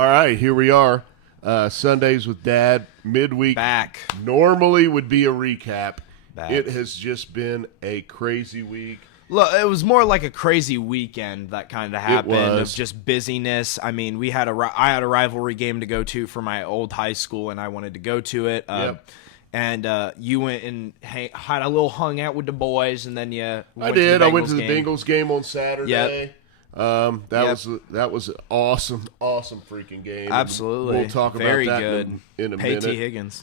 All right, here we are. Sundays with Dad, midweek. Back. Normally would be a recap. Back. It has just been a crazy week. Look, it was more like a crazy weekend that kind of happened of was. just busyness. I mean, I had a rivalry game to go to for my old high school, and I wanted to go to it. Yep. And you went and had a little hung out with the boys, and then you I did. I went to the game. Bengals game on Saturday. Yep. That was an awesome freaking game. Absolutely. And we'll talk Very about that good. in a Pay minute. T. Higgins.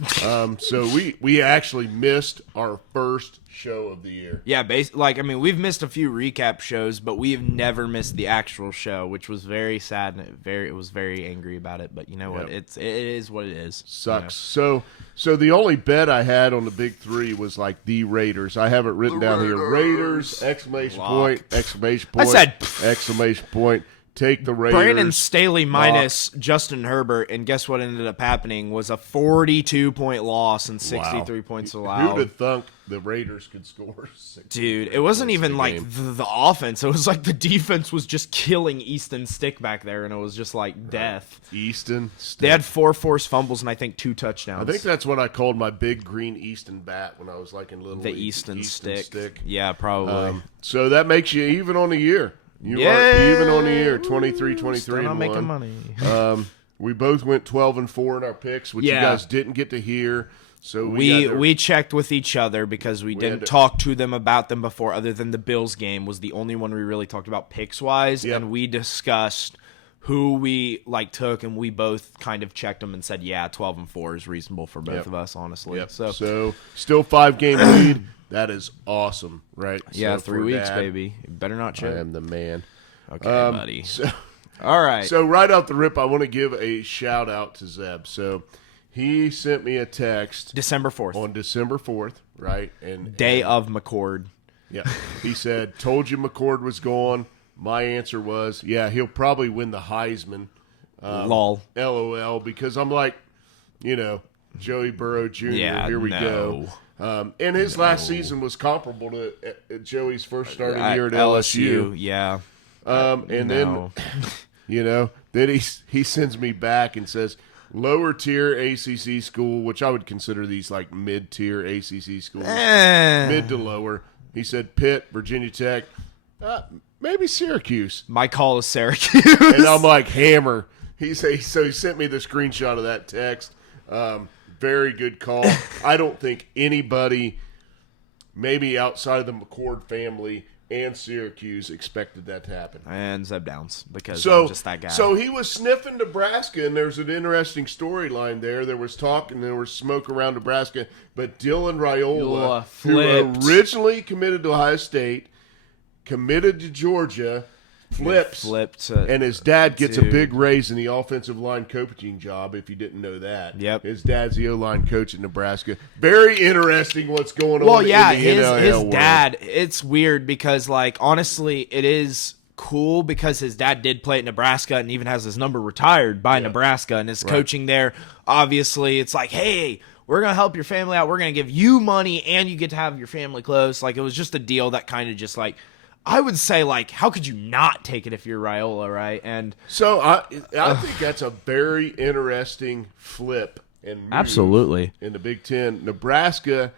So we actually missed our first show of the year. Yeah, we've missed a few recap shows, but we've never missed the actual show, which was very sad, and it was very angry about it. But you know what? Yep. It is what it is. Sucks. So the only bet I had on the big three was like the Raiders. I have it written down here. Raiders! Exclamation point! Exclamation point! I said, exclamation point! Take the Raiders. Brandon Staley minus Justin Herbert, and guess what ended up happening was a 42-point loss and 63 points allowed. Who'd have thunk the Raiders could score 60 Dude, it wasn't points even in a like game? the offense. It was like the defense was just killing Easton Stick back there, and it was just like death. Easton. They had 4 forced fumbles and I think 2 touchdowns. I think that's what I called my big green Easton bat when I was like in little the league. Easton Stick. Yeah, probably. So that makes you even on the year. You Yeah. are even on the year. 23, 23, Still and not 1. making money. We both went 12-4 in our picks, which Yeah. you guys didn't get to hear. So We checked with each other because we had didn't to- talk to them about them before, other than the Bills game was the only one we really talked about picks wise, Yep. and we discussed who we took, and we both kind of checked them and said, yeah, 12-4 is reasonable for both Yep. of us, honestly. Yep. So still 5-game lead. That is awesome, right? yeah, So 3 for weeks, Dad, baby. You better not I check. am the man. Okay, buddy. So, All right. so right off the rip, I want to give a shout out to Zeb. So he sent me a text December 4th, on December 4th, right? And day of McCord. yeah, he said, "Told you McCord was gone." My answer was, "Yeah, he'll probably win the Heisman." Lol. LOL, because I'm like, Joey Burrow Jr. Yeah, here we no. go. And his last season was comparable to Joey's first starting year at LSU. Yeah. And No. then, then he sends me back and says, lower tier ACC school, which I would consider these like mid tier ACC schools, mid to lower. He said Pitt, Virginia Tech, maybe Syracuse. My call is Syracuse. And I'm like, hammer. So he sent me the screenshot of that text. Very good call. I don't think anybody, maybe outside of the McCord family and Syracuse, expected that to happen. And Zeb Downs, because I'm just that guy. So he was sniffing Nebraska, and there's an interesting storyline there. There was talk and there was smoke around Nebraska, but Dylan Raiola, who flipped. originally committed to Ohio State, committed to Georgia, flipped, and his dad gets a Dude. big raise in the offensive line coaching job, if you didn't know that. Yep. His dad's the O-line coach at Nebraska. Very interesting what's going on Well, yeah, in the NIL his world. dad, it's weird because, like, honestly, it is cool because his dad did play at Nebraska and even has his number retired by Nebraska and is coaching there. Obviously, it's like, hey, we're going to help your family out. We're going to give you money and you get to have your family close. Like, it was just a deal that kind of just, like, I would say, like, how could you not take it if you're Raiola, right? And So I think that's a very interesting flip and move absolutely. in the Big Ten. Nebraska,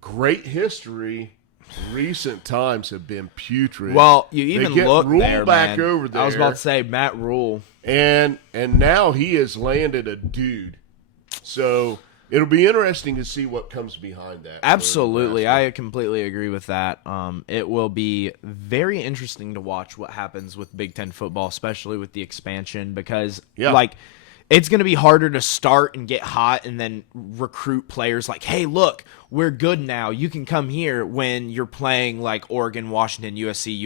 great history. Recent times have been putrid. Well, you even get look Rule there, back man. over there. I was about to say Matt Rule. and now he has landed a dude. So it'll be interesting to see what comes behind that. for Absolutely, Nebraska. I completely agree with that. It will be very interesting to watch what happens with Big Ten football, especially with the expansion, because it's going to be harder to start and get hot and then recruit players like, hey, look, we're good now. You can come here when you're playing like Oregon, Washington, USC,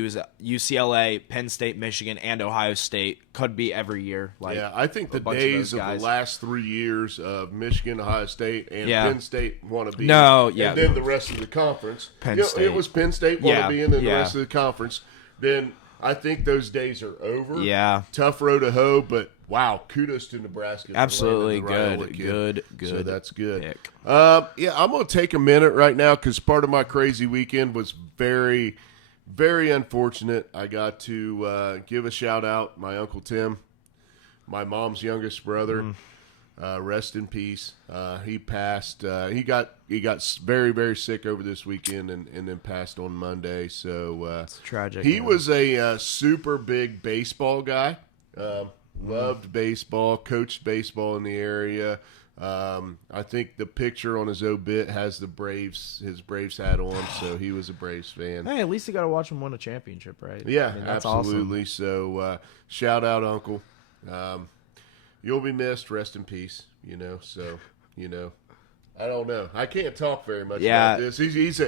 UCLA, Penn State, Michigan, and Ohio State. Could be every year. Like, Yeah, I think the a bunch days of of those the guys. last 3 years of Michigan, Ohio State, and Penn State want to be. No, yeah. And then the rest of the conference. Penn State. It was Penn State want to Yeah, be, and then the yeah. rest of the conference. Then I think those days are over. Yeah. Tough road to hoe, but wow, kudos to Nebraska. for Absolutely landing the Raiola kid. good. So that's good. pick. I'm going to take a minute right now because part of my crazy weekend was very, very unfortunate. I got to give a shout out. My Uncle Tim my mom's youngest brother. Rest in peace. He passed. He got very, very sick over this weekend and then passed on Monday. So it's tragic. He was a super big baseball guy. Loved baseball. Coached baseball in the area. I think the picture on his obit has his Braves hat on, so he was a Braves fan. Hey, at least you got to watch him win a championship, right? Yeah, I mean, that's absolutely. Awesome. So shout out, Uncle. You'll be missed. Rest in peace. So I don't know. I can't talk very much about this. He's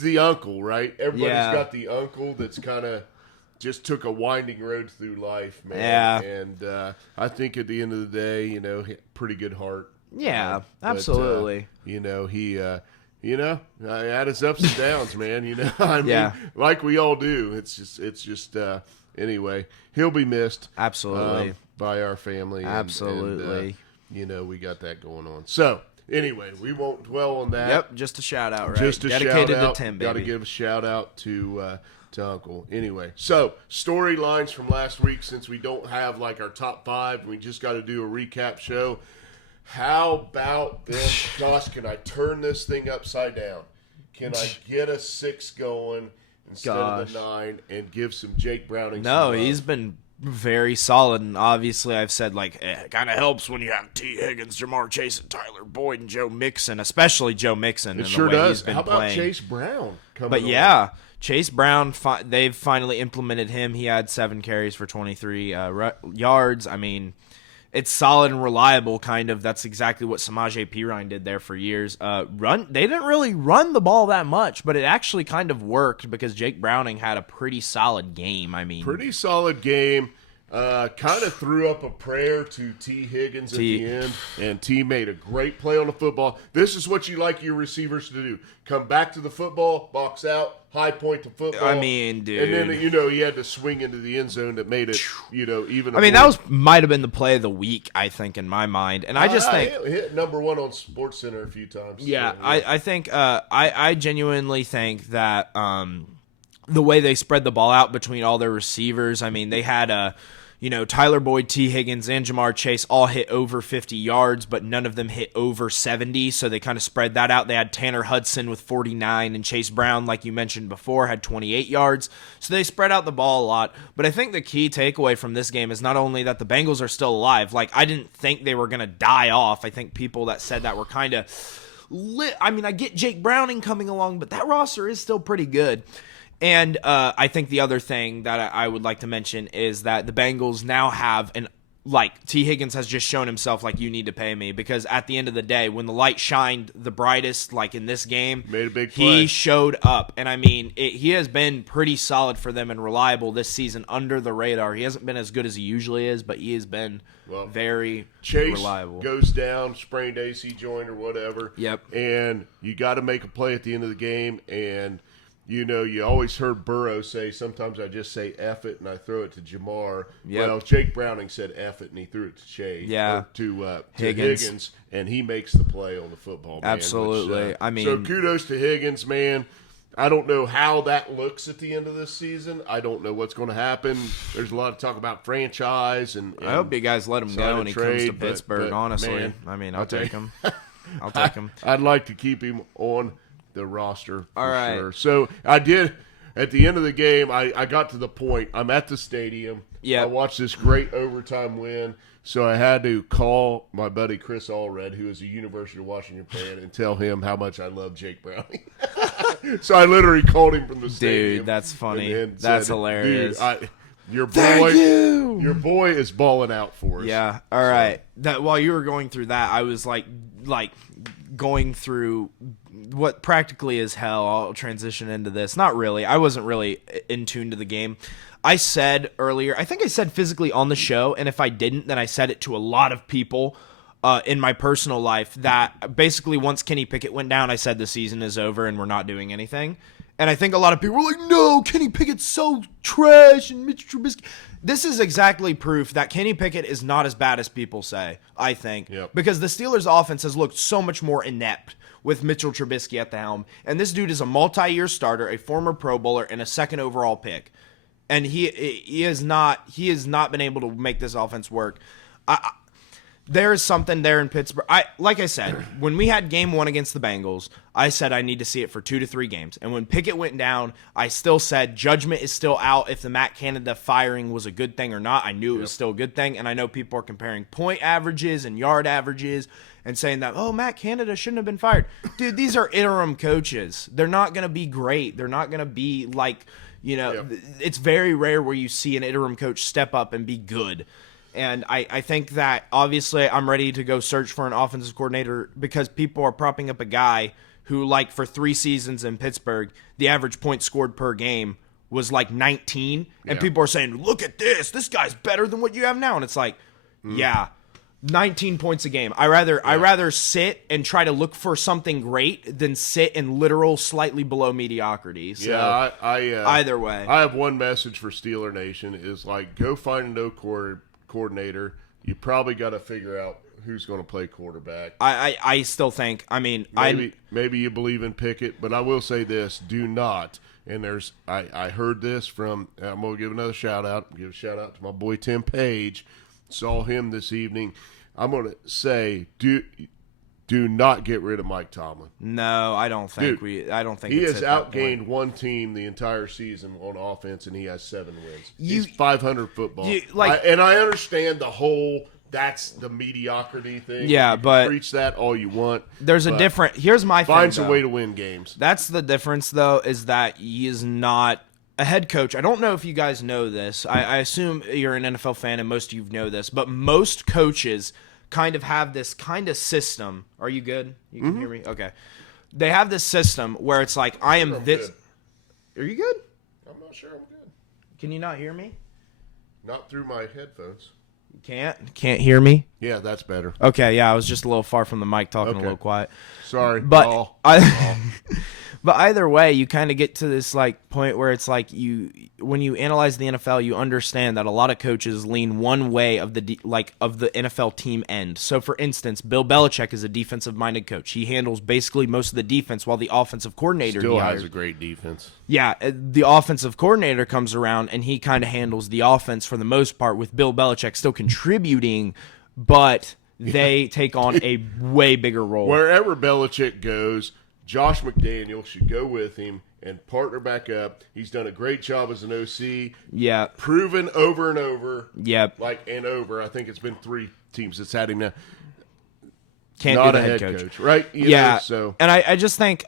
the uncle, right? Everybody's got the uncle that's kind of just took a winding road through life, man. Yeah. And I think at the end of the day, pretty good heart. Yeah, absolutely. He had his ups and downs, man. I mean, like we all do. It's just. Anyway, he'll be missed. Absolutely. By our family. Absolutely. And we got that going on. So, anyway, we won't dwell on that. Yep, just a shout out, right? Just a Dedicated shout out. to Tim, baby. Got to give a shout out to Uncle. Anyway, so storylines from last week, since we don't have like our top 5, we just got to do a recap show. How about this? Josh, can I turn this thing upside down? Can I get a 6 going instead of the 9 and give some Jake Browning some love? He's been very solid, and obviously I've said, it kind of helps when you have T. Higgins, Jamar Chase, and Tyler Boyd, and Joe Mixon, especially Joe Mixon. It sure does. How about playing. Chase Brown coming But on? yeah, Chase Brown, they've finally implemented him. He had 7 carries for 23 yards. I mean, it's solid and reliable, kind of. That's exactly what Samaje Perine did there for years. They didn't really run the ball that much, but it actually kind of worked because Jake Browning had a pretty solid game. I mean, pretty solid game. Kind of threw up a prayer to T. Higgins at the end, and T made a great play on the football. This is what you like your receivers to do. Come back to the football, box out, high point to football. I mean, dude. And then, he had to swing into the end zone that made it, even. I mean, that might have been the play of the week, I think, in my mind. And I just think. Hit number 1 on SportsCenter a few times. Yeah, so, I think, I genuinely think that the way they spread the ball out between all their receivers, I mean, they had Tyler Boyd, T. Higgins, and Jamar Chase all hit over 50 yards, but none of them hit over 70, so they kind of spread that out. They had Tanner Hudson with 49, and Chase Brown, like you mentioned before, had 28 yards, so they spread out the ball a lot. But I think the key takeaway from this game is not only that the Bengals are still alive. I didn't think they were going to die off. I think people that said that were kind of lit. I mean, I get Jake Browning coming along, but that roster is still pretty good. And I think the other thing that I would like to mention is that the Bengals now have T. Higgins has just shown himself you need to pay me, because at the end of the day, when the light shined the brightest, in this game, made a big play. He showed up. And I mean, he has been pretty solid for them and reliable this season under the radar. He hasn't been as good as he usually is, but he has been very reliable. Chase goes down, sprained AC joint or whatever. Yep. And you got to make a play at the end of the game, and you always heard Burrow say, sometimes I just say F it and I throw it to Jamar. Yep. Well, Jake Browning said F it and he threw it to Chase. Yeah. To Higgins, and he makes the play on the football, man. Absolutely. So kudos to Higgins, man. I don't know how that looks at the end of this season. I don't know what's going to happen. There's a lot of talk about franchise. and I hope you guys let him go when he comes to Pittsburgh, honestly. Man, I mean, I'll take him. I'll take him. I'd like to keep him on the roster for all right. sure. So I did at the end of the game. I got to the point. I'm at the stadium. Yeah. I watched this great overtime win. So I had to call my buddy Chris Allred, who is a University of Washington fan, and tell him how much I love Jake Browning. So I literally called him from the stadium. Dude, that's funny. And That's said, hilarious. Dude, your boy is balling out for us. Yeah. All right. That while you were going through that, I was going through what practically is hell. I'll transition into this. Not really. I wasn't really in tune to the game. I said earlier, I think I said physically on the show, and if I didn't, then I said it to a lot of people in my personal life, that basically once Kenny Pickett went down, I said the season is over and we're not doing anything. And I think a lot of people were like, no, Kenny Pickett's so trash and Mitch Trubisky. This is exactly proof that Kenny Pickett is not as bad as people say, I think. Yep. Because the Steelers' offense has looked so much more inept with Mitchell Trubisky at the helm. And this dude is a multi-year starter, a former Pro Bowler, and a second overall pick. and he has not been able to make this offense work. There is something there in Pittsburgh. Like I said, when we had game 1 against the Bengals, I said I need to see it for 2 to 3 games. And when Pickett went down, I still said judgment is still out if the Matt Canada firing was a good thing or not. I knew it was still a good thing. And I know people are comparing point averages and yard averages and saying that, oh, Matt Canada shouldn't have been fired. Dude, these are interim coaches. They're not going to be great. They're not going to be like, it's very rare where you see an interim coach step up and be good. And I think that, obviously, I'm ready to go search for an offensive coordinator because people are propping up a guy who, like, for 3 seasons in Pittsburgh, the average points scored per game was, like, 19. And people are saying, look at this. This guy's better than what you have now. And it's like, 19 points a game. I rather sit and try to look for something great than sit in literal slightly below mediocrity. So, either way. I have one message for Steeler Nation is, like, go find a coordinator. You probably got to figure out who's going to play quarterback. I still think, maybe you believe in Pickett, but I will say this, do not, and I heard this from, I'm going to give another shout out, give a shout out to my boy Tim Page, saw him this evening. I'm going to say, do not get rid of Mike Tomlin. No, I don't think he has outgained one team the entire season on offense, and he has 7 wins. He's 500 football. And I understand the whole that's the mediocrity thing. Yeah, but preach that all you want. There's a different. Here's my thing. Find some way to win games. That's the difference, though, is that he is not a head coach. I don't know if you guys know this. I assume you're an NFL fan, and most of you know this, but most coaches kind of have this kind of system. Are you good? You can hear me? Okay. They have this system where it's like, I am this. Good. Are you good? I'm not sure I'm good. Can you not hear me? Not through my headphones. You can't hear me? Yeah, that's better. Okay, yeah, I was just a little far from the mic, talking a little quiet. Sorry. But but either way, you kind of get to this like point where it's like when you analyze the NFL, you understand that a lot of coaches lean one way of the NFL team end. So, for instance, Bill Belichick is a defensive-minded coach. He handles basically most of the defense, while the offensive coordinator still has a great defense. Yeah, the offensive coordinator comes around and he kind of handles the offense for the most part, with Bill Belichick still contributing, but they take on a way bigger role. Wherever Belichick goes, Josh McDaniel should go with him and partner back up. He's done a great job as an OC. Yeah. Proven over and over. Yep. I think it's been 3 teams that's had him now. Can't Not do a the head coach. right? So. And I just think,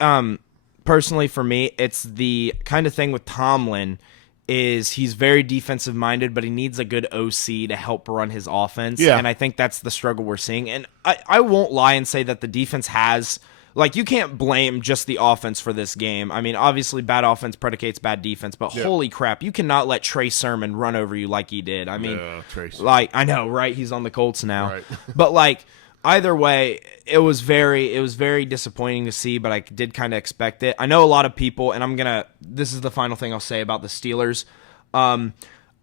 personally for me, it's the kind of thing with Tomlin is he's very defensive minded, but he needs a good OC to help run his offense. Yeah. And I think that's the struggle we're seeing. And I won't lie and say that the defense has, like, you can't blame just the offense for this game. I mean, obviously bad offense predicates bad defense, but holy crap, you cannot let Trey Sermon run over you like he did. I mean, like, I know, right? He's on the Colts now. Right. But like, either way, it was very disappointing to see, but I did kind of expect it. I know a lot of people, and this is the final thing I'll say about the Steelers.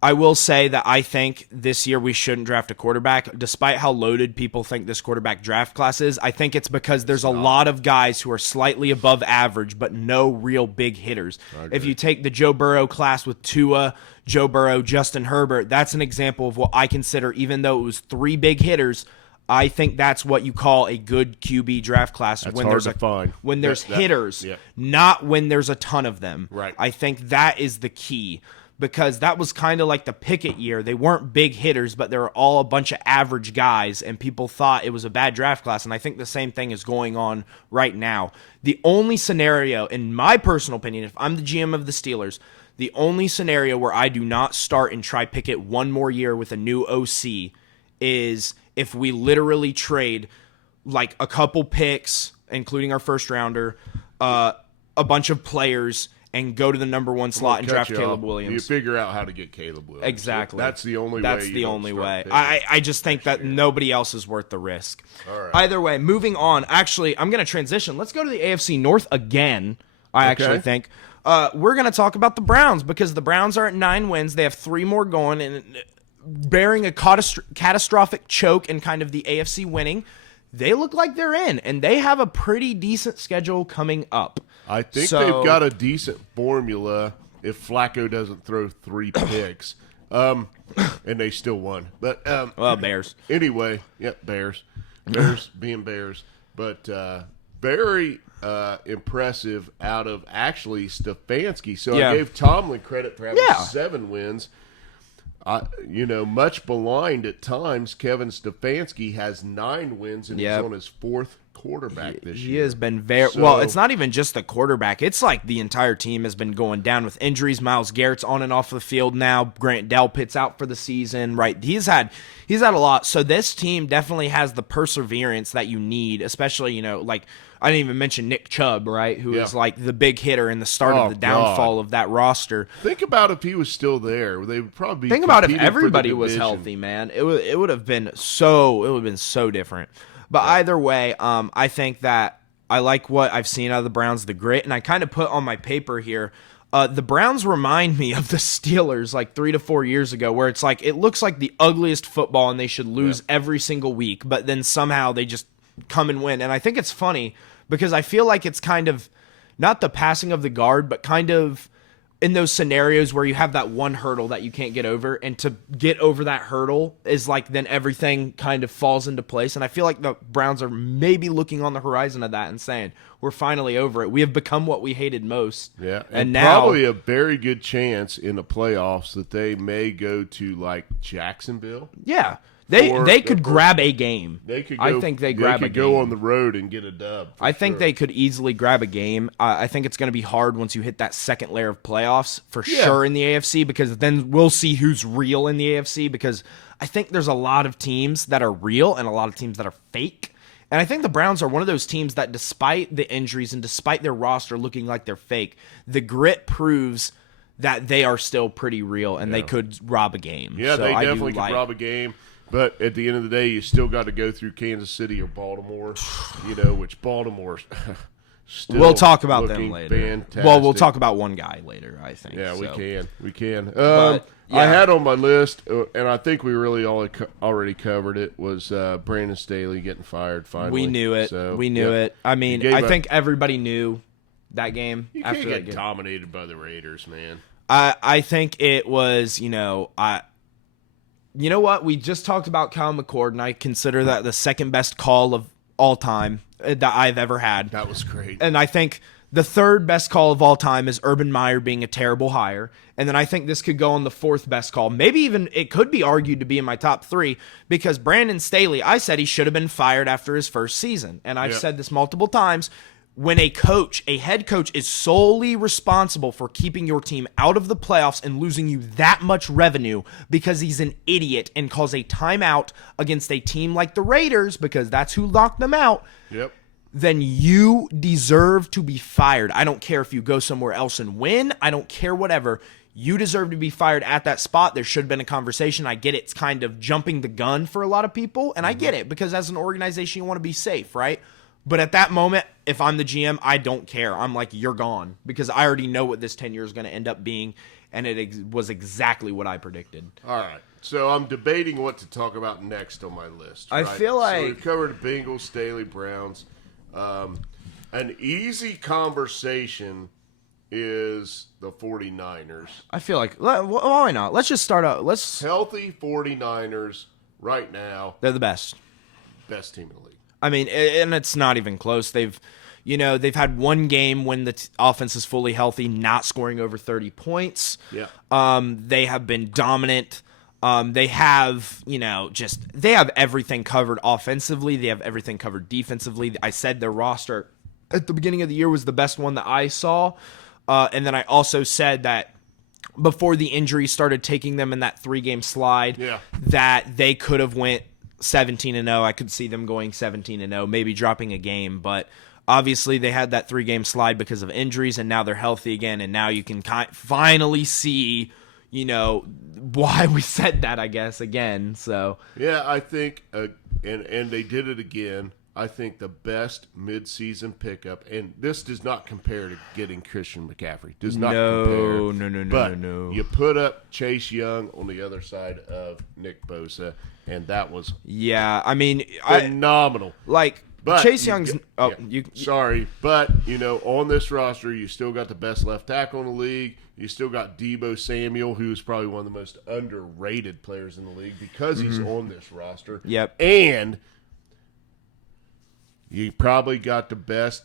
I will say that I think this year we shouldn't draft a quarterback, despite how loaded people think this quarterback draft class is. I think it's because there's a lot of guys who are slightly above average, but no real big hitters. If you take the Joe Burrow class with Tua, Joe Burrow, Justin Herbert, that's an example of what I consider, even though it was 3 big hitters, I think that's what you call a good QB draft class. That's hard to find. When there's hitters, not when there's a ton of them. Right. I think that is the key, because that was kind of like the Pickett year. They weren't big hitters, but they were all a bunch of average guys, and people thought it was a bad draft class, and I think the same thing is going on right now. The only scenario, in my personal opinion, if I'm the GM of the Steelers, the only scenario where I do not start and try Pickett one more year with a new OC is if we literally trade like a couple picks, including our first rounder, a bunch of players, and go to the number 1 slot and draft Caleb Williams. You figure out how to get Caleb Williams. Exactly. That's the only way. That's the only way. I just think that nobody else is worth the risk. All right. Either way, moving on. Actually, I'm going to transition. Let's go to the AFC North again. I actually think we're going to talk about the Browns, because the Browns are at 9 wins. They have 3 more going, and bearing a catastrophic choke and kind of the AFC winning, they look like they're in, and they have a pretty decent schedule coming up. I think they've got a decent formula if Flacco doesn't throw 3 picks. And they still won. But Bears. Anyway, Bears. Bears being Bears. But very impressive out of actually Stefanski. So I gave Tomlin credit for having 7 wins. Much maligned at times, Kevin Stefanski has 9 wins and he's on his 4th quarterback this year. He has been well, it's not even just the quarterback. It's like the entire team has been going down with injuries. Myles Garrett's on and off the field now. Grant Delpit's out for the season, right? He's had a lot. So this team definitely has the perseverance that you need, especially, like I didn't even mention Nick Chubb, right? Who is like the big hitter in the start of the downfall of that roster. Think about if he was still there. They would probably think about if everybody was healthy, man. It would have been so different. But either way, I think that I like what I've seen out of the Browns, the grit, and I kind of put on my paper here. The Browns remind me of the Steelers like 3 to 4 years ago, where it's like it looks like the ugliest football and they should lose every single week, but then somehow they just come and win. And I think it's funny because I feel like it's kind of not the passing of the guard, but kind of in those scenarios where you have that one hurdle that you can't get over, and to get over that hurdle is like then everything kind of falls into place. And I feel like the Browns are maybe looking on the horizon of that and saying, we're finally over it. We have become what we hated most. Yeah, and now probably a very good chance in the playoffs that they may go to like Jacksonville. Yeah. They could grab a game. I think they grab a game. Go on the road and get a dub. I think they could easily grab a game. I think it's going to be hard once you hit that second layer of playoffs for sure in the AFC, because then we'll see who's real in the AFC, because I think there's a lot of teams that are real and a lot of teams that are fake. And I think the Browns are one of those teams that, despite the injuries and despite their roster looking like they're fake, the grit proves that they are still pretty real and they could rob a game. Yeah, so they definitely could rob a game. But at the end of the day, you still got to go through Kansas City or Baltimore, which Baltimore's still we'll talk about them later. Fantastic. Well, we'll talk about one guy later, I think. Yeah, we can. I had on my list, and I think we really already covered it, was Brandon Staley getting fired finally. We knew it. So, we knew it. I mean, I think everybody knew that game. You can't get dominated by the Raiders, man. I think it was, you know what? We just talked about Kyle McCord, and I consider that the second best call of all time that I've ever had. That was great. And I think the third best call of all time is Urban Meyer being a terrible hire. And then I think this could go on the fourth best call. Maybe even it could be argued to be in my top 3, because Brandon Staley, I said he should have been fired after his first season. And I've said this multiple times. When a head coach is solely responsible for keeping your team out of the playoffs and losing you that much revenue because he's an idiot and calls a timeout against a team like the Raiders, because that's who locked them out, then you deserve to be fired. I don't care if you go somewhere else and win. I don't care, whatever. You deserve to be fired at that spot. There should have been a conversation. I get it's kind of jumping the gun for a lot of people, and I get it, because as an organization, you want to be safe, right? But at that moment, if I'm the GM, I don't care. I'm like, you're gone, because I already know what this tenure is going to end up being, and it was exactly what I predicted. All right. So I'm debating what to talk about next on my list. Right? I feel like... So we've covered Bengals, Staley, Browns. An easy conversation is the 49ers. I feel like, why not? Let's just start out. Healthy 49ers right now. They're the best. Best team in the league. I mean, and it's not even close. They've had one game when the offense is fully healthy, not scoring over 30 points. Yeah. They have been dominant. They have, they have everything covered offensively. They have everything covered defensively. I said their roster at the beginning of the year was the best one that I saw. And then I also said that before the injury started taking them in that 3-game slide, that they could have went 17-0. I could see them going 17-0, maybe dropping a game, but obviously they had that 3-game slide because of injuries, and now they're healthy again, and now you can finally see, why we said that, I guess, again. So yeah, I think, and they did it again. I think the best midseason pickup, and this does not compare to getting Christian McCaffrey. Does not compare. No. You put up Chase Young on the other side of Nick Bosa, and that was I mean, phenomenal. But Chase Young's. Sorry, but on this roster, you still got the best left tackle in the league. You still got Deebo Samuel, who's probably one of the most underrated players in the league because he's on this roster. Yep. And you probably got the best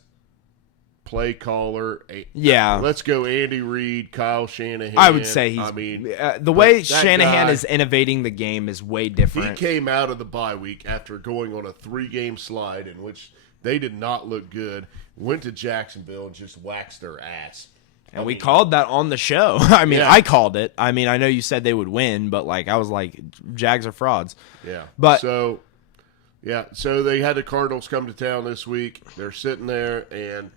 play caller. Yeah. Let's go Andy Reid, Kyle Shanahan. I would say the way Shanahan is innovating the game is way different. He came out of the bye week after going on a 3-game slide in which they did not look good, went to Jacksonville and just waxed their ass. And we called that on the show. I called it. I know you said they would win, but I was like, Jags are frauds. Yeah. But so they had the Cardinals come to town this week. They're sitting there and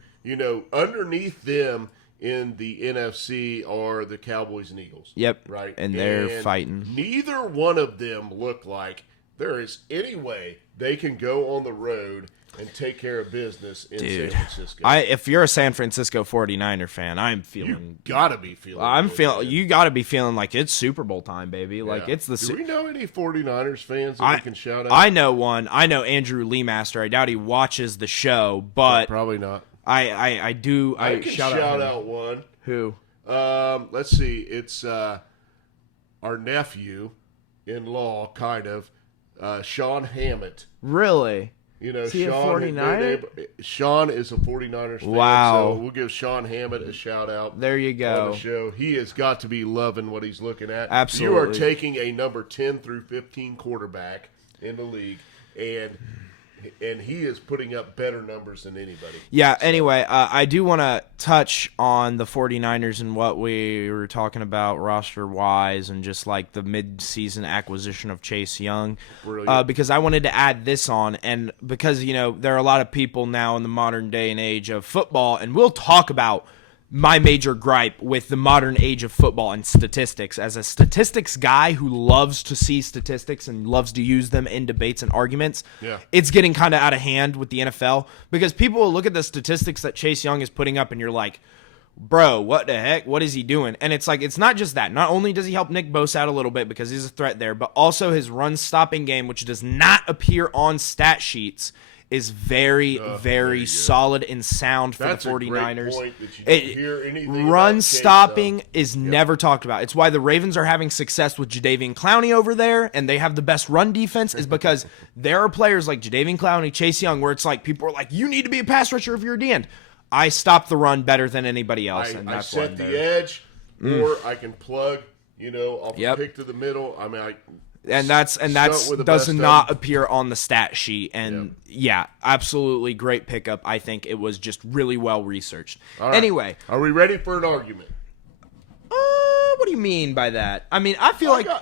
underneath them in the NFC are the Cowboys and Eagles. Yep. Right? And they're fighting. Neither one of them look like there is any way they can go on the road and take care of business in San Francisco. If you're a San Francisco 49er fan, I'm feeling. You gotta be feeling. You gotta be feeling like it's Super Bowl time, baby. Like it's the. Do we know any 49ers fans that we can shout out? I know one. I know Andrew Leemaster. I doubt he watches the show, but probably not. I do. I can shout out one. Who? Let's see. It's our nephew-in-law, kind of, Sean Hammett. Really? Is he Sean, a 49er? Sean is a 49ers fan. Wow. So we'll give Sean Hammett a shout out. There you go. On the show. He has got to be loving what he's looking at. Absolutely. You are taking a number 10 through 15 quarterback in the league, and he is putting up better numbers than anybody. Yeah, anyway, I do want to touch on the 49ers and what we were talking about roster-wise and just like the mid-season acquisition of Chase Young. Because I wanted to add this on, and because, there are a lot of people now in the modern day and age of football, and we'll talk about my major gripe with the modern age of football and statistics. As a statistics guy who loves to see statistics and loves to use them in debates and arguments, it's getting kind of out of hand with the NFL because people will look at the statistics that Chase Young is putting up and you're like, bro, what the heck? What is he doing? And it's like, it's not just that. Not only does he help Nick Bosa out a little bit because he's a threat there, but also his run-stopping game, which does not appear on stat sheets, is very, very solid and sound for the 49ers. A great point that you don't hear anything run stopping is never talked about. It's why the Ravens are having success with Jadeveon Clowney over there, and they have the best run defense is because there are players like Jadeveon Clowney, Chase Young, where it's like people are like, you need to be a pass rusher if you're a D-end. I stop the run better than anybody else, and that's I set the edge, or I can plug, off the pick to the middle. And that's does not appear on the stat sheet. And absolutely great pickup. I think it was just really well researched. All right. Anyway, are we ready for an argument? What do you mean by that? I feel like the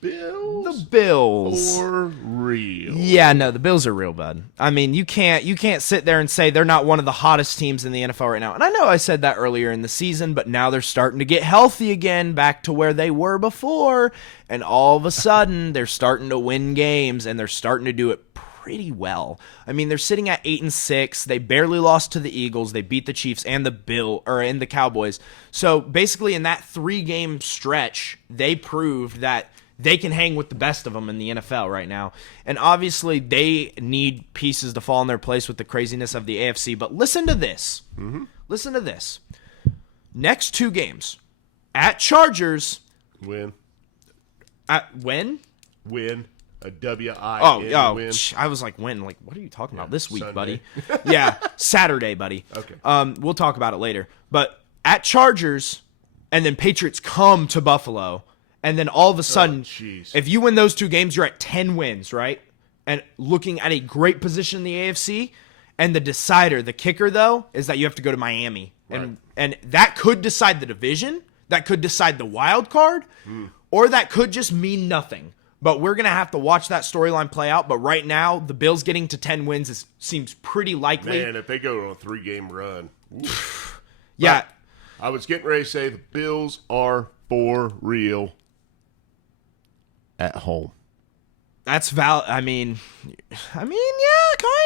Bills. The Bills for real. Yeah, no, the Bills are real, bud. You can't sit there and say they're not one of the hottest teams in the NFL right now. And I know I said that earlier in the season, but now they're starting to get healthy again, back to where they were before. And all of a sudden, they're starting to win games, and they're starting to do it pretty well. They're sitting at 8-6. They barely lost to the Eagles. They beat the Chiefs and the Cowboys. So basically, in that 3-game stretch, they proved that they can hang with the best of them in the NFL right now. And obviously, they need pieces to fall in their place with the craziness of the AFC. But listen to this. Mm-hmm. Listen to this. Next 2 games at Chargers. Win. When? Win. A W-I-N win. I was like, when? Like, what are you talking about this week, Sunday. buddy? Yeah, Saturday, buddy. Okay. We'll talk about it later. But at Chargers, and then Patriots come to Buffalo, and then all of a sudden, if you win those 2 games, you're at 10 wins, right? And looking at a great position in the AFC. And the decider, the kicker, though, is that you have to go to Miami. Right. And that could decide the division. That could decide the wild card. Or that could just mean nothing. But we're going to have to watch that storyline play out. But right now, the Bills getting to 10 wins seems pretty likely. Man, if they go on a 3-game run. Yeah. I was getting ready to say the Bills are for real at home. That's valid. Yeah, kind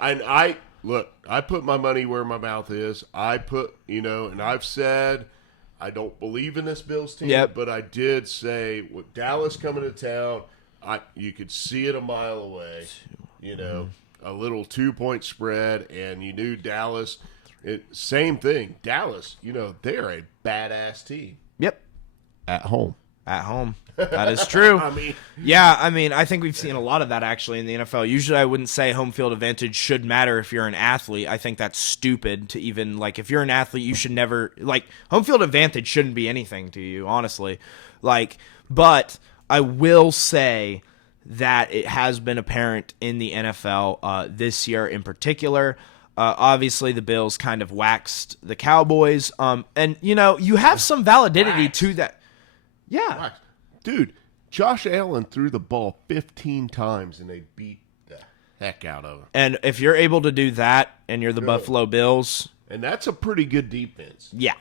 of. Look, I put my money where my mouth is. And I've said I don't believe in this Bills team, but I did say with Dallas coming to town, you could see it a mile away. A little 2-point spread, and you knew Dallas. Same thing. Dallas, they're a badass team. Yep. At home. At home. That is true. I think we've seen a lot of that actually in the NFL. Usually I wouldn't say home field advantage should matter if you're an athlete. I think that's stupid to even, if you're an athlete, you should never, home field advantage shouldn't be anything to you, honestly. But I will say that it has been apparent in the NFL this year in particular. Obviously, the Bills kind of waxed the Cowboys. And, you have some validity to that. Yeah. Dude, Josh Allen threw the ball 15 times, and they beat the heck out of him. And if you're able to do that and you're the Buffalo Bills. And that's a pretty good defense. Yeah.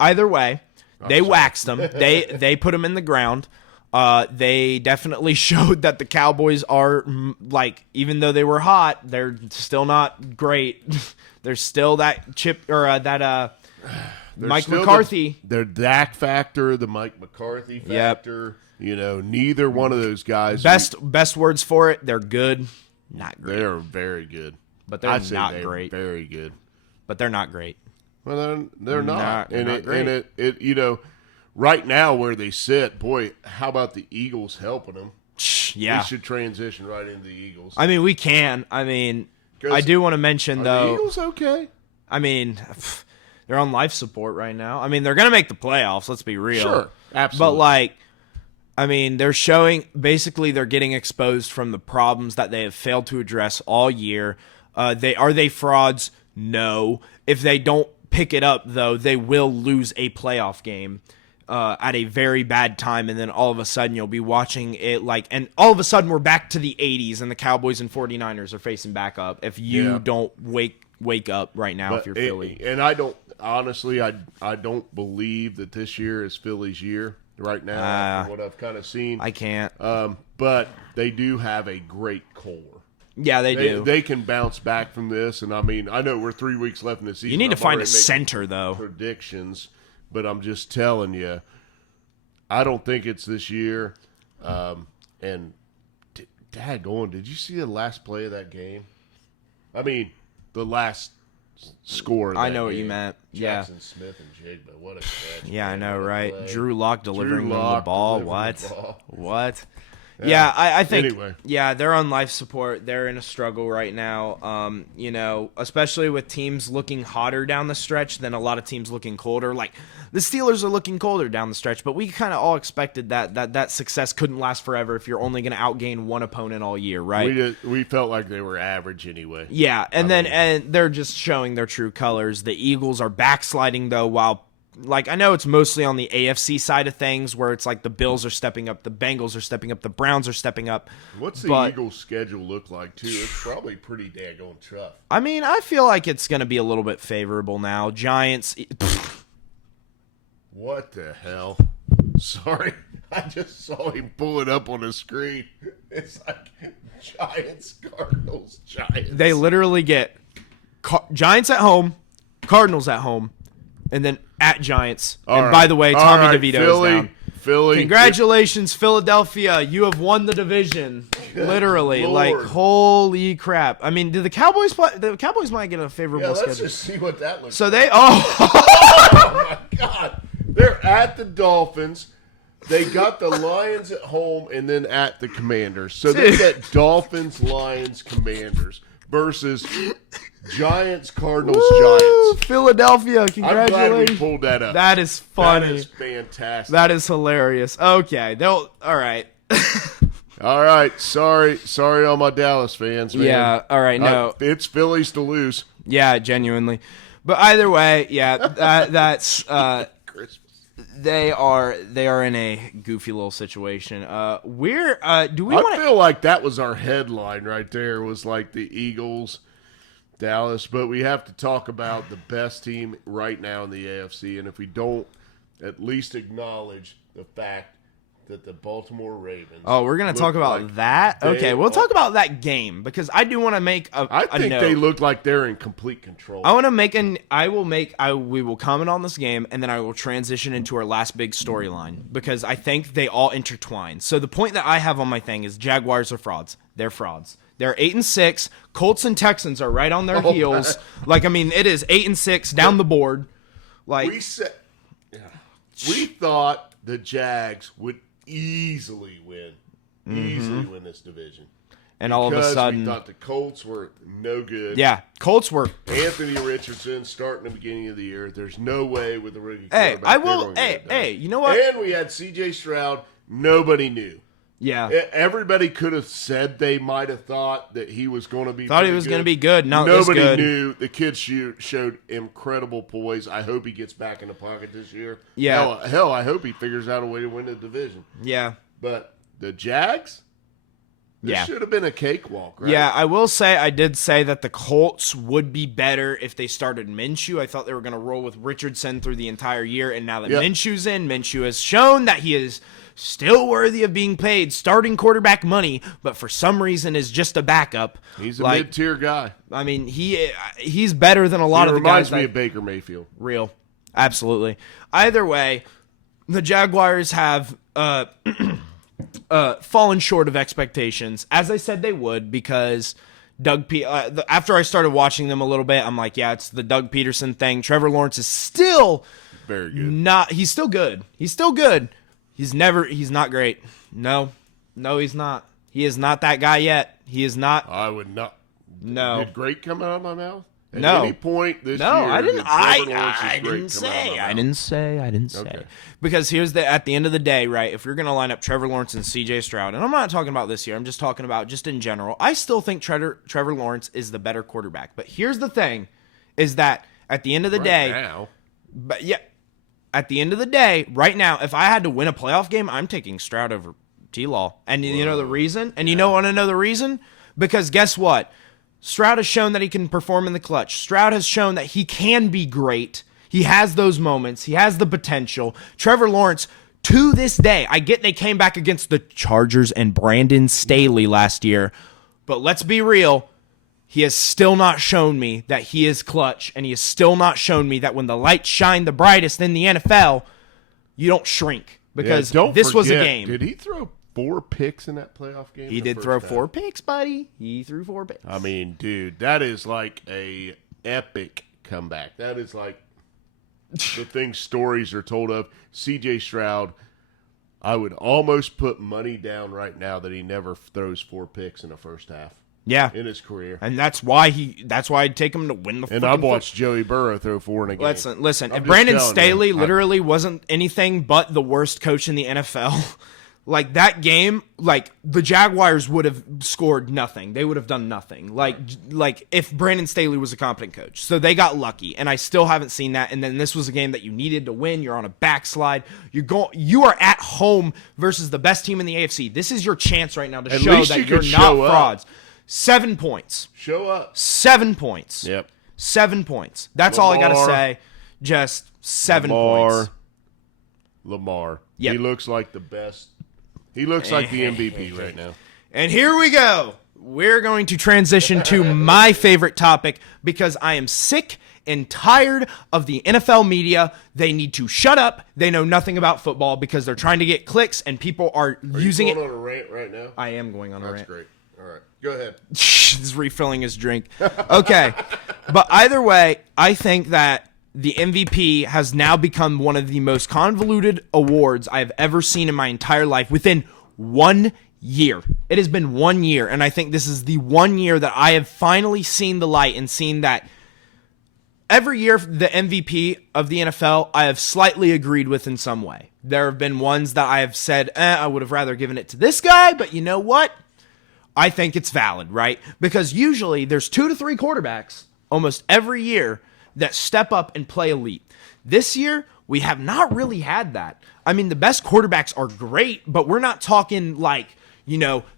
Either way, they waxed them. They put them in the ground. They definitely showed that the Cowboys are, even though they were hot, they're still not great. There's still that Mike McCarthy. Their Dak factor, the Mike McCarthy factor. Yep. Neither one of those guys. Best words for it, they're good, not great. They're very good. But they're not great. Very good. But they're not great. Well, they're not. They're not great. And it right now where they sit, boy, how about the Eagles helping them? Yeah. We should transition right into the Eagles. We can. I do want to mention, though. The Eagles okay? They're on life support right now. They're going to make the playoffs, let's be real. Sure, absolutely. But, they're showing, basically they're getting exposed from the problems that they have failed to address all year. Are they frauds? No. If they don't pick it up, though, they will lose a playoff game at a very bad time, and then all of a sudden you'll be watching it and all of a sudden we're back to the 80s, and the Cowboys and 49ers are facing back up if you don't wake up right now if you're Philly. And I don't, honestly, I don't believe that this year is Philly's year right now, after what I've kind of seen. I can't. But they do have a great core. Yeah, they do. They can bounce back from this, and I know we're 3 weeks left in the season. You need to find a center, though. Predictions, but I'm just telling you, I don't think it's this year. And daggone, did you see the last play of that game? The last score of that I know what game. you meant. Jackson Smith and Jigba, what a catch. Yeah, I know, right? Play. Drew Lock delivering them the ball. What? Yeah, Yeah, I think. Anyway. Yeah, they're on life support. They're in a struggle right now. Especially with teams looking hotter down the stretch than a lot of teams looking colder. The Steelers are looking colder down the stretch, but we kind of all expected that success couldn't last forever if you're only going to outgain one opponent all year, right? We felt like they were average anyway. Yeah, and they're just showing their true colors. The Eagles are backsliding though, while I know it's mostly on the AFC side of things where it's the Bills are stepping up, the Bengals are stepping up, the Browns are stepping up. What's the Eagles' schedule look like, too? It's probably pretty daggone tough. I feel like it's going to be a little bit favorable now. Giants. What the hell? Sorry. I just saw him pull it up on the screen. It's Giants, Cardinals, Giants. They literally get Giants at home, Cardinals at home, and then at Giants. By the way, Tommy DeVito is down. Philly. Congratulations, Philadelphia. You have won the division. Literally. Lord. Holy crap. Do the Cowboys play? The Cowboys might get a favorable schedule. Let's just see what that looks so like. they Oh, my God. They're at the Dolphins. They got the Lions at home and then at the Commanders. So they got Dolphins, Lions, Commanders versus Giants, Cardinals, Giants. Philadelphia, I'm glad congratulations. we pulled that up. That is funny. That is fantastic. That is hilarious. Okay. All right. All right. Sorry, all my Dallas fans, man. Yeah. All right. No. It's Phillies to lose. Yeah, genuinely. But either way, yeah, that's Christmas. they are in a goofy little situation. Do we I want feel like that was our headline right there. Was the Eagles, Dallas, but we have to talk about the best team right now in the AFC, and if we don't at least acknowledge the fact that the Baltimore Ravens. Oh, we're going to talk about that? Okay, we'll talk about that game because I do want to make a I think note. they look like they're in complete control. I want to make we will comment on this game and then I will transition into our last big storyline because I think they all intertwine. So the point that I have on my thing is Jaguars are frauds. They're frauds. They're 8-6. Colts and Texans are right on their heels. Like, I mean, it is 8-6 down the board. Like we thought the Jags would easily win this division. And all of a sudden, we thought the Colts were no good. Yeah, Colts were. Anthony Richardson starting the beginning of the year. There's no way with the rookie Hey, quarterback. I will. Hey, you know what? And we had C.J. Stroud. Nobody knew. Yeah, everybody could have said they might have thought that he was going to be. Thought he was going to be good. Nobody knew. The kid showed incredible poise. I hope he gets back in the pocket this year. Yeah, hell, I hope he figures out a way to win the division. Yeah, but the Jags. This should have been a cakewalk, right? Yeah, I will say I did say that the Colts would be better if they started Minshew. I thought they were going to roll with Richardson through the entire year, and now that Minshew's in, Minshew has shown that he is still worthy of being paid starting quarterback money, but for some reason is just a backup. He's a mid-tier guy. I mean, he's better than a lot of the guys. He reminds me of Baker Mayfield. Real. Absolutely. Either way, the Jaguars have fallen short of expectations, as I said they would, because after I started watching them a little bit, I'm like, yeah, it's the Doug Peterson thing. Trevor Lawrence is still very good. He's still good. He's still good. He's not great. No, he's not. He is not that guy yet. He is not. I would not. No. Did great come out of my mouth? At any point this year? No, I didn't. I didn't say. Okay. Because at the end of the day, right, if you're going to line up Trevor Lawrence and C.J. Stroud, and I'm not talking about this year, I'm just talking about just in general, I still think Trevor Lawrence is the better quarterback. But here's the thing, is that at the end of the at the end of the day, right now, if I had to win a playoff game, I'm taking Stroud over T-Law. And you know the reason? And you want to know the reason? Because guess what? Stroud has shown that he can perform in the clutch. Stroud has shown that he can be great. He has those moments. He has the potential. Trevor Lawrence, to this day, I get they came back against the Chargers and Brandon Staley last year, but let's be real. He has still not shown me that he is clutch, and he has still not shown me that when the lights shine the brightest in the NFL, you don't shrink. Because this was a game. Did he throw 4 picks in that playoff game? He did throw 4 picks, buddy. He threw 4 picks. I mean, dude, that is like a epic comeback. That is like the thing stories are told of. C.J. Stroud, I would almost put money down right now that he never throws 4 picks in the first half. Yeah, in his career, and that's why I'd take him to win the. And I've watched Joey Burrow throw 4 in a game. Listen. Brandon Staley literally wasn't anything but the worst coach in the NFL. Like that game, like the Jaguars would have scored nothing. They would have done nothing. Like if Brandon Staley was a competent coach. So they got lucky, and I still haven't seen that. And then this was a game that you needed to win. You're on a backslide. You are at home versus the best team in the AFC. This is your chance right now to show that you're not frauds. 7 points. Show up. 7 points. Yep. 7 points. That's all I got to say. Just 7 points. Lamar. Yep. He looks like the best. He looks like the MVP right now. And here we go. We're going to transition to my favorite topic because I am sick and tired of the NFL media. They need to shut up. They know nothing about football because they're trying to get clicks and people are using it. Are you going on a rant right now? I am going on a rant. That's great. All right. Go ahead. He's refilling his drink. Okay. But either way, I think that the MVP has now become one of the most convoluted awards I have ever seen in my entire life within 1 year. It has been 1 year, and I think this is the 1 year that I have finally seen the light and seen that every year the MVP of the NFL I have slightly agreed with in some way. There have been ones that I have said, I would have rather given it to this guy, but you know what? I think it's valid, right? Because usually there's 2 to 3 quarterbacks almost every year that step up and play elite. This year, we have not really had that. I mean, the best quarterbacks are great, but we're not talking like,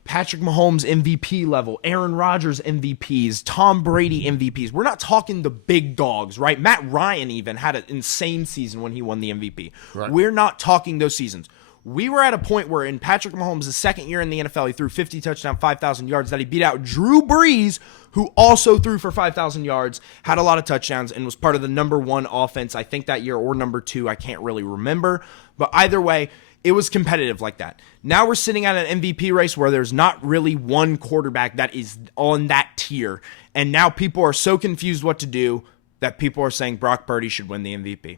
Patrick Mahomes MVP level, Aaron Rodgers MVPs, Tom Brady MVPs. We're not talking the big dogs, right? Matt Ryan even had an insane season when he won the MVP. Right. We're not talking those seasons. We were at a point where in Patrick Mahomes' second year in the NFL, he threw 50 touchdowns, 5,000 yards, that he beat out Drew Brees, who also threw for 5,000 yards, had a lot of touchdowns, and was part of the number 1 offense, I think that year, or number 2, I can't really remember. But either way, it was competitive like that. Now we're sitting at an MVP race where there's not really one quarterback that is on that tier. And now people are so confused what to do that people are saying Brock Purdy should win the MVP.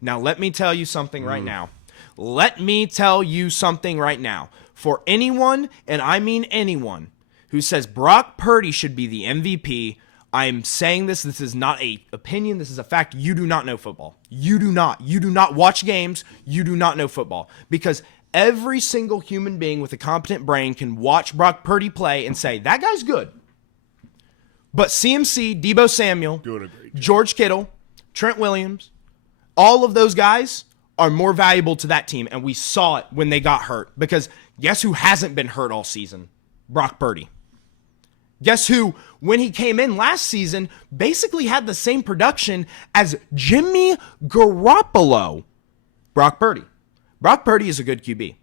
Now, let me tell you something right now. Let me tell you something right now. For anyone, and I mean anyone, who says Brock Purdy should be the MVP, I am saying this is not an opinion, this is a fact. You do not know football. You do not. You do not watch games. You do not know football. Because every single human being with a competent brain can watch Brock Purdy play and say, that guy's good. But CMC, Deebo Samuel, George Kittle, Trent Williams, all of those guys are more valuable to that team, and we saw it when they got hurt. Because guess who hasn't been hurt all season? Brock Purdy. Guess who, when he came in last season, basically had the same production as Jimmy Garoppolo? Brock Purdy. Brock Purdy is a good QB.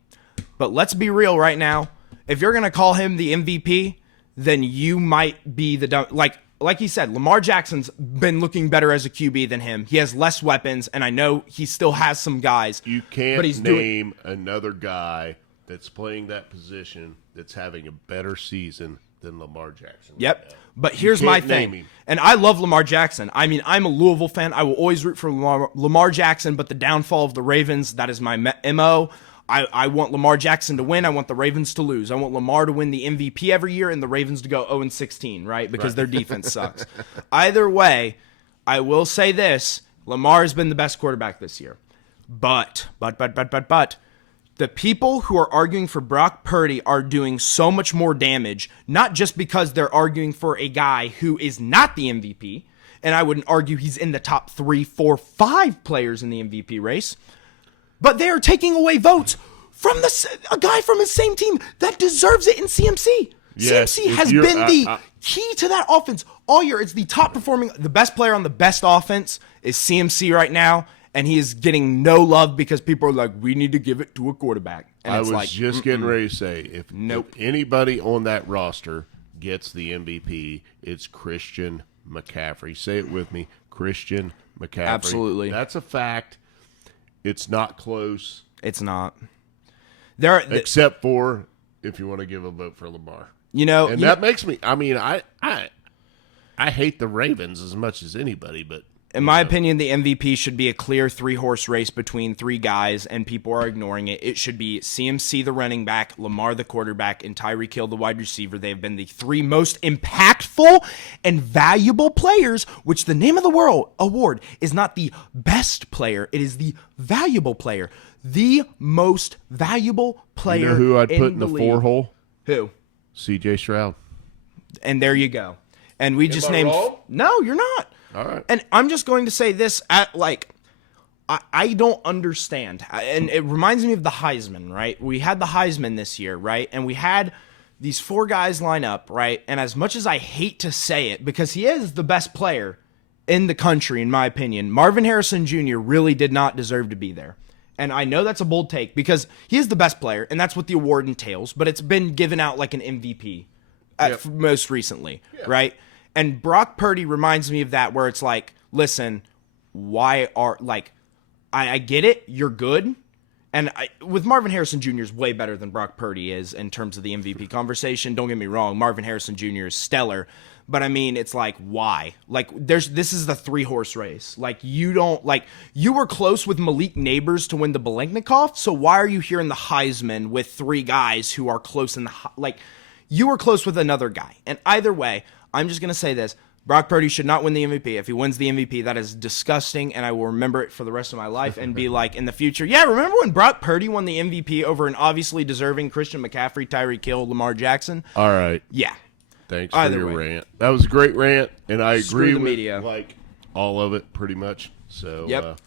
But let's be real right now. If you're going to call him the MVP, then you might be the dumb. Like he said, Lamar Jackson's been looking better as a QB than him. He has less weapons, and I know he still has some guys. You can't name another guy that's playing that position that's having a better season than Lamar Jackson. Yep. But here's my thing. And I love Lamar Jackson. I mean, I'm a Louisville fan. I will always root for Lamar Jackson, but the downfall of the Ravens, that is my MO. I want Lamar Jackson to win. I want the Ravens to lose. I want Lamar to win the MVP every year and the Ravens to go 0-16, right? Because their defense sucks. Either way, I will say this. Lamar has been the best quarterback this year. But, the people who are arguing for Brock Purdy are doing so much more damage, not just because they're arguing for a guy who is not the MVP, and I wouldn't argue he's in the top 3, 4, 5 players in the MVP race, but they are taking away votes from a guy from his same team that deserves it in CMC. Yes, CMC has been the key to that offense all year. It's the top performing, the best player on the best offense is CMC right now, and he is getting no love because people are like, we need to give it to a quarterback. And I was just getting ready to say, if anybody on that roster gets the MVP, it's Christian McCaffrey. Say it with me, Christian McCaffrey. Absolutely. That's a fact. It's not close. It's not. Except for if you want to give a vote for Lamar. That makes me, I mean, I hate the Ravens as much as anybody, but in my opinion, the MVP should be a clear 3-horse race between 3 guys, and people are ignoring it. It should be CMC, the running back, Lamar, the quarterback, and Tyreek Hill, the wide receiver. They have been the 3 most impactful and valuable players, which the name of the award is not the best player. It is the valuable player. The most valuable player. You know who I'd put in the 4 hole? Who? CJ Stroud. And there you go. And we just named. Wrong? No, you're not. All right. And I'm just going to say this I don't understand. And it reminds me of the Heisman, right? We had the Heisman this year, right? And we had these 4 guys line up, right? And as much as I hate to say it, because he is the best player in the country, in my opinion, Marvin Harrison Jr. really did not deserve to be there. And I know that's a bold take because he is the best player, and that's what the award entails, but it's been given out like an MVP most recently, right? And Brock Purdy reminds me of that, where it's like, listen, I get it, you're good. And with Marvin Harrison Jr. is way better than Brock Purdy is in terms of the MVP conversation. Don't get me wrong, Marvin Harrison Jr. is stellar. But I mean, it's like, why? Like, this is the 3-horse race. Like, you were close with Malik Neighbors to win the Biletnikoff, so why are you here in the Heisman with 3 guys who are close in the, you were close with another guy. And either way, I'm just going to say this. Brock Purdy should not win the MVP. If he wins the MVP, that is disgusting, and I will remember it for the rest of my life and be like, in the future, yeah, remember when Brock Purdy won the MVP over an obviously deserving Christian McCaffrey, Tyreek Hill, Lamar Jackson? All right. Yeah. Thanks for your rant. That was a great rant, and I agree with media. All of it pretty much. So, Yep.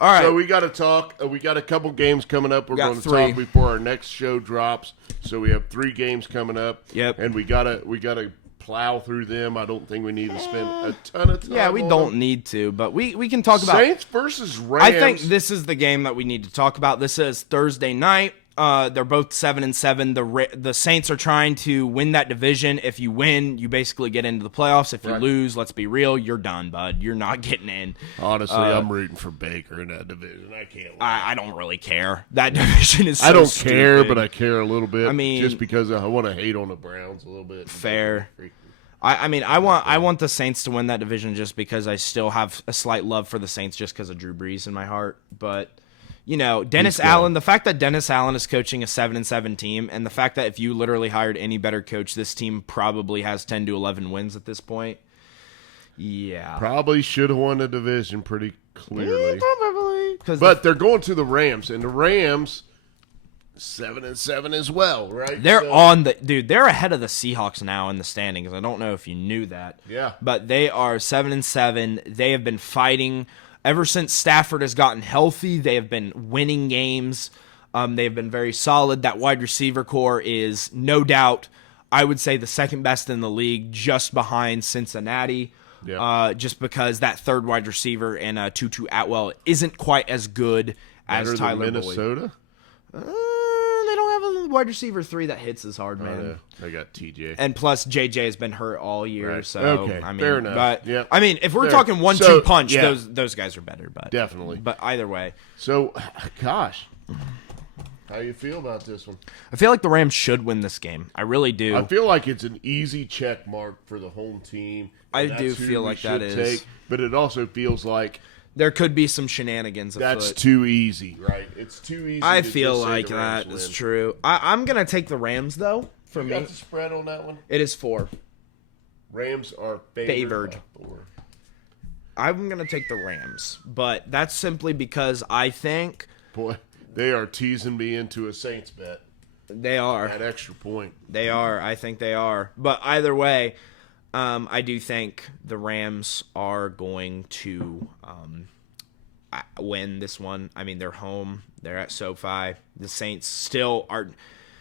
All right. So we got to talk. We got a couple games coming up. We're going to talk before our next show drops. So we have 3 games coming up. Yep. And we gotta plow through them. I don't think we need to spend a ton of time. Yeah, we don't need to, but we can talk about Saints versus Rams. I think this is the game that we need to talk about. This is Thursday night. They're both 7-7. The Saints are trying to win that division. If you win, you basically get into the playoffs. If you lose, let's be real, you're done, bud. You're not getting in. Honestly, I'm rooting for Baker in that division. I can't. I don't really care. That division is. So I don't stupid. care, but I care a little bit. I mean, just because I want to hate on the Browns a little bit. Fair. I want the Saints to win that division just because I still have a slight love for the Saints just because of Drew Brees in my heart, but. Dennis Allen, the fact that Dennis Allen is coaching a 7-7 team, and the fact that if you literally hired any better coach, this team probably has 10 to 11 wins at this point. Yeah. Probably should have won the division pretty clearly. Probably. But they're going to the Rams, and the Rams 7-7 as well, right? They're they're ahead of the Seahawks now in the standings. I don't know if you knew that. Yeah. But they are 7-7. They have been fighting. Ever since Stafford has gotten healthy, they have been winning games. They have been very solid. That wide receiver core is no doubt, I would say, the second best in the league, just behind Cincinnati. Yeah. Just because that third wide receiver and Tutu Atwell isn't quite as good as Tyler Boyd. Minnesota? They don't have a wide receiver 3 that hits as hard, man. They got TJ. And plus, JJ has been hurt all year, right. so okay, fair enough. But yep. I mean, if we're talking 1-2 punch, those guys are better. But definitely. But either way, so gosh, how you feel about this one? I feel like the Rams should win this game. I really do. I feel like it's an easy check mark for the home team. I do feel like that is. But it also feels like there could be some shenanigans afoot. That's too easy, right? It's too easy. I feel like that is true. I'm going to take the Rams, though, for me. You got the spread on that one? It is 4. Rams are favored. I'm going to take the Rams, but that's simply because I think... Boy, they are teasing me into a Saints bet. They are. That extra point. They are. I think they are. But either way... I do think the Rams are going to win this one. I mean, they're home. They're at SoFi. The Saints still are,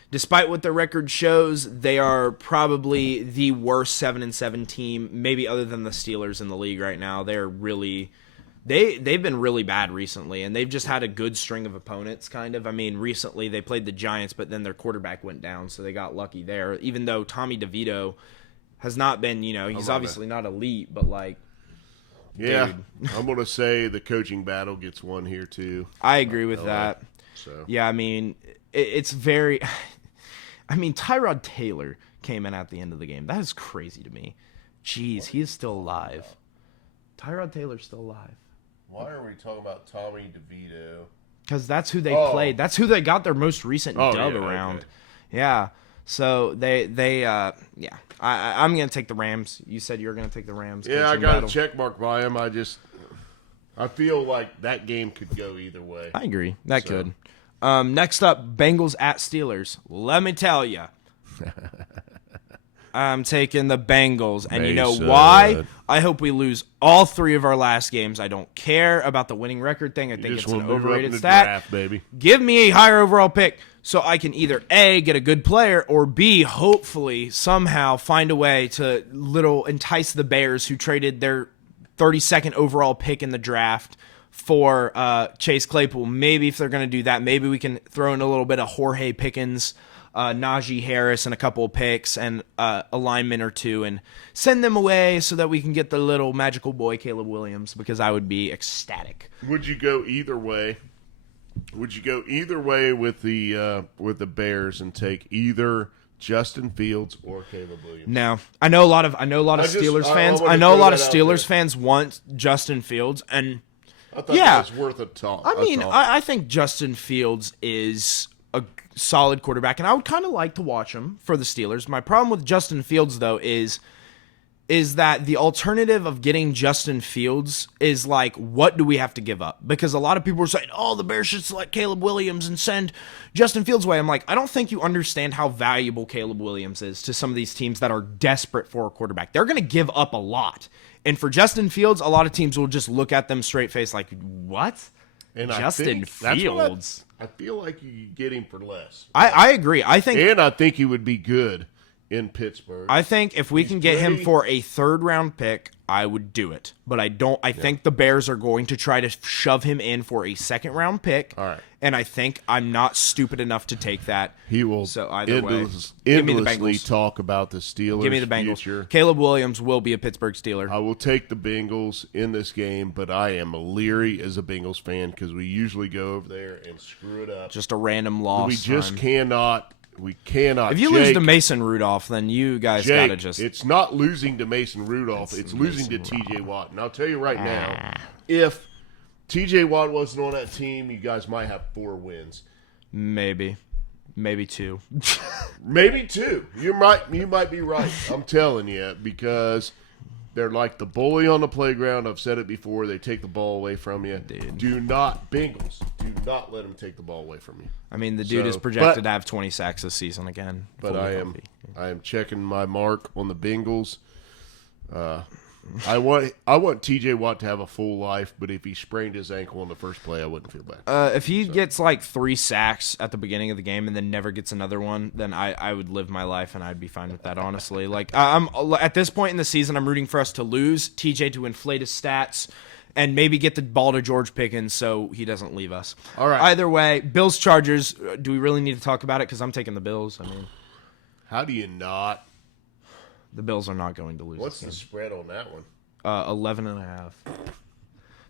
despite what their record shows, they are probably the worst 7-7 team, maybe other than the Steelers in the league right now. They're really, they've been really bad recently, and they've just had a good string of opponents, kind of. I mean, recently they played the Giants, but then their quarterback went down, so they got lucky there. Even though Tommy DeVito has not been, he's obviously not elite, but yeah, dude. I'm going to say the coaching battle gets won here too. I agree with that. So yeah, I mean, it's very, I mean, Tyrod Taylor came in at the end of the game. That is crazy to me. Jeez, he is still alive. Tyrod Taylor's still alive. Why are we talking about Tommy DeVito? Because that's who they played. That's who they got their most recent dub around. Okay. Yeah. So I'm going to take the Rams. You said you were going to take the Rams. Yeah, I got a check mark by him. I feel like that game could go either way. I agree. That could. Next up, Bengals at Steelers. Let me tell you. I'm taking the Bengals. And you know why? I hope we lose all 3 of our last games. I don't care about the winning record thing. I think it's an overrated stat. Draft, baby. Give me a higher overall pick so I can either A, get a good player, or B, hopefully somehow find a way to entice the Bears, who traded their 32nd overall pick in the draft for Chase Claypool. Maybe if they're going to do that, maybe we can throw in a little bit of Jorge Pickens, Najee Harris, and a couple of picks and a lineman or 2 and send them away so that we can get the little magical boy Caleb Williams, because I would be ecstatic. Would you go either way? Would you go either way with the Bears and take either Justin Fields or Caleb Williams? No, I know a lot of Steelers fans. I know a lot of Steelers fans want Justin Fields, and I thought that was worth a talk. I mean, I think Justin Fields is a solid quarterback, and I would kind of like to watch him for the Steelers. My problem with Justin Fields, though, is that the alternative of getting Justin Fields is like, what do we have to give up? Because a lot of people are saying, the Bears should select Caleb Williams and send Justin Fields away. I'm like, I don't think you understand how valuable Caleb Williams is to some of these teams that are desperate for a quarterback. They're going to give up a lot. And for Justin Fields, a lot of teams will just look at them straight face like, what? And Justin Fields? I feel like you get him for less. I agree. I think he would be good. in Pittsburgh. I think if we can get him for a 3rd-round pick, I would do it. But I don't. I think the Bears are going to try to shove him in for a 2nd-round pick. All right. And I think I'm not stupid enough to take that. He will endlessly talk about the Steelers. Give me the Bengals. Future. Caleb Williams will be a Pittsburgh Steeler. I will take the Bengals in this game, but I am leery as a Bengals fan because we usually go over there and screw it up. Just a random loss. We just cannot. We cannot. If you lose to Mason Rudolph, then you guys got to just... It's not losing to Mason Rudolph. It's losing to T.J. Watt. And I'll tell you right now, if T.J. Watt wasn't on that team, you guys might have 4 wins. Maybe 2. Maybe 2. You might be right. I'm telling you, because they're like the bully on the playground. I've said it before. They take the ball away from you. Bengals, do not let them take the ball away from you. I mean, the dude is projected to have 20 sacks this season again. But I am checking my mark on the Bengals. I want T.J. Watt to have a full life, but if he sprained his ankle on the first play, I wouldn't feel bad. If he gets like 3 sacks at the beginning of the game and then never gets another one, then I would live my life and I'd be fine with that, honestly. Like I'm at this point in the season, I'm rooting for us to lose, TJ to inflate his stats, and maybe get the ball to George Pickens so he doesn't leave us. All right. Either way, Bills Chargers. Do we really need to talk about it? Because I'm taking the Bills. I mean, how do you not? The Bills are not going to lose. What's the spread on that one? 11.5.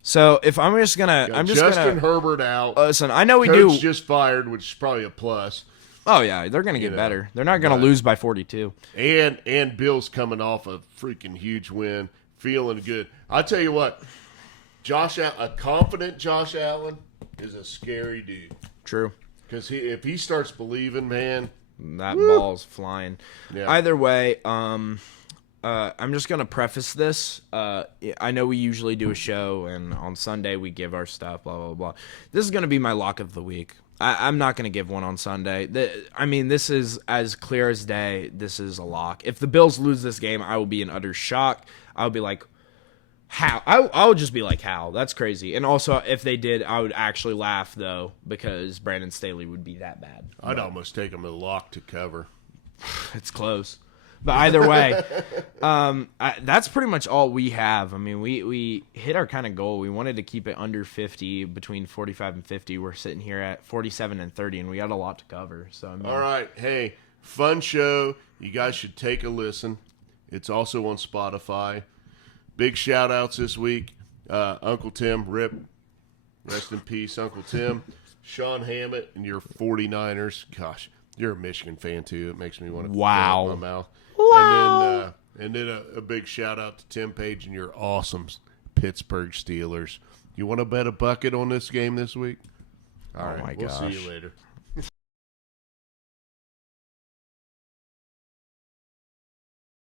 So if I'm just gonna, Justin Herbert out. Listen, I know Coach just fired, which is probably a plus. Oh yeah, they're gonna get better. They're not gonna lose by 42. And Bill's coming off a freaking huge win, feeling good. I tell you what, a confident Josh Allen is a scary dude. True. Because if he starts believing, man, that ball's flying. Yeah. Either way, I'm just gonna preface this. I know we usually do a show, and on Sunday we give our stuff. Blah blah blah. This is gonna be my lock of the week. I'm not gonna give one on Sunday. This is as clear as day. This is a lock. If the Bills lose this game, I will be in utter shock. I'll be like, how? I would just be like, how? That's crazy. And also, if they did, I would actually laugh though, because Brandon Staley would be that bad. I'd almost take him a lock to cover. It's close. But either way, that's pretty much all we have. I mean, we hit our kind of goal. We wanted to keep it under 50, between 45 and 50. We're sitting here at 47 and 30, and we got a lot to cover. So I mean, all right. Hey, fun show. You guys should take a listen. It's also on Spotify. Big shout-outs this week. Uncle Tim, RIP. Rest in peace, Uncle Tim. Sean Hammett and your 49ers. Gosh, you're a Michigan fan, too. It makes me want to wow. my mouth. Wow. And then a big shout-out to Tim Page and your awesome Pittsburgh Steelers. You want to bet a bucket on this game this week? All right. My We'll gosh. see you later.